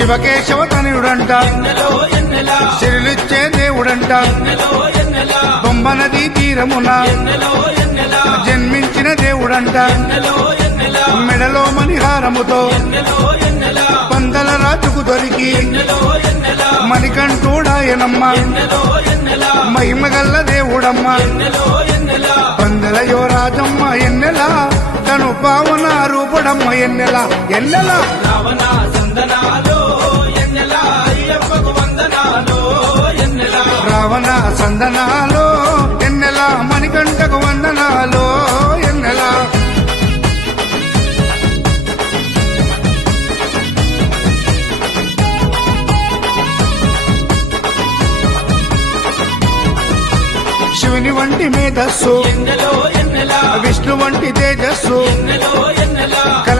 శివకేశవ తనయుడంట శిరులిచ్చే దేవుడంట బొమ్మ నదీ తీరమున జన్మించిన దేవుడంట మెడలో మణిహారముతో పందల రాజుకు దొరికి మణికంఠుడాయనమ్మ మహిమగల్ల దేవుడమ్మ పందల యువరాజమ్మ ఎన్నెల తను పావన రూపడమ్మ ఎన్నెల ఎన్నెల రావణ సందనాలో ఎన్నెల అయ్యప్పకు వందనాలో ఎన్నెల రావణ సందనాలో ఎన్నెల మణికంఠకు వందనాలో ఎన్నెల శివుని వంటి మేధస్సు ఎన్నెలో ఎన్నెల విష్ణు వంటి తేజస్సు ఎన్నెలో ఎన్నెల